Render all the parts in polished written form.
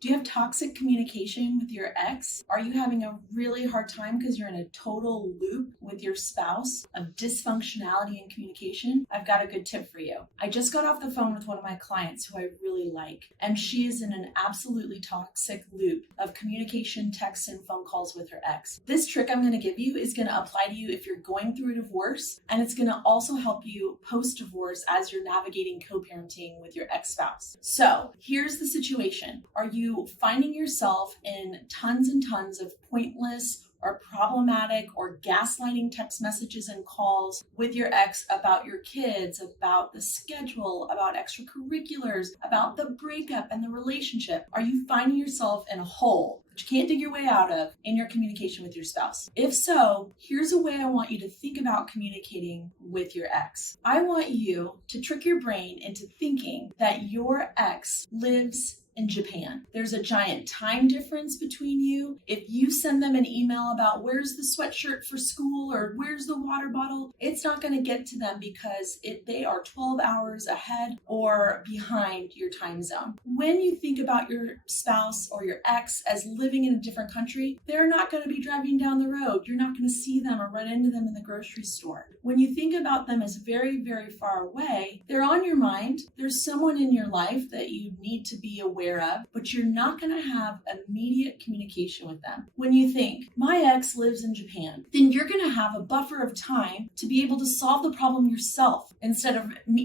Do you have toxic communication with your ex? Are you having a really hard time because you're in a total loop with your spouse of dysfunctionality in communication? I've got a good tip for you. I just got off the phone with one of my clients who I really like, and she is in an absolutely toxic loop of communication, texts, and phone calls with her ex. This trick I'm going to give you is going to apply to you if you're going through a divorce, and it's going to also help you post-divorce as you're navigating co-parenting with your ex-spouse. So here's the situation. Are you finding yourself in tons and tons of pointless or problematic or gaslighting text messages and calls with your ex about your kids, about the schedule, about extracurriculars, about the breakup and the relationship? Are you finding yourself in a hole that you can't dig your way out of in your communication with your spouse? If so, here's a way I want you to think about communicating with your ex. I want you to trick your brain into thinking that your ex lives in Japan. There's a giant time difference between you. If you send them an email about where's the sweatshirt for school or where's the water bottle, it's not going to get to them because they are 12 hours ahead or behind your time zone. When you think about your spouse or your ex as living in a different country, they're not going to be driving down the road. You're not going to see them or run into them in the grocery store. When you think about them as very, very far away, they're on your mind. There's someone in your life that you need to be aware of, but you're not going to have immediate communication with them. When you think, my ex lives in Japan, then you're going to have a buffer of time to be able to solve the problem yourself instead of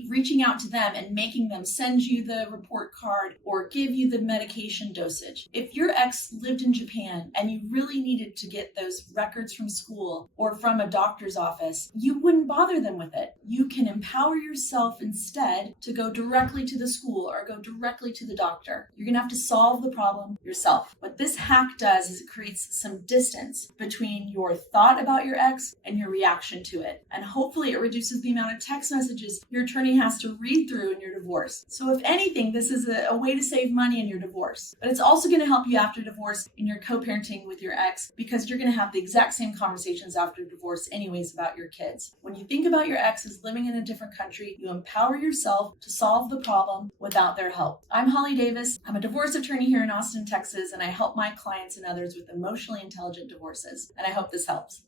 reaching out to them and making them send you the report card or give you the medication dosage. If your ex lived in Japan and you really needed to get those records from school or from a doctor's office, you wouldn't bother them with it. You can empower yourself instead to go directly to the school or go directly to the doctor. You're going to have to solve the problem yourself. What this hack does is it creates some distance between your thought about your ex and your reaction to it. And hopefully it reduces the amount of text messages your attorney has to read through in your divorce. So if anything, this is a way to save money in your divorce. But it's also going to help you after divorce in your co-parenting with your ex because you're going to have the exact same conversations after divorce anyways about your kids. When you think about your ex as living in a different country, you empower yourself to solve the problem without their help. I'm Holly Davis. I'm a divorce attorney here in Austin, Texas, and I help my clients and others with emotionally intelligent divorces. And I hope this helps.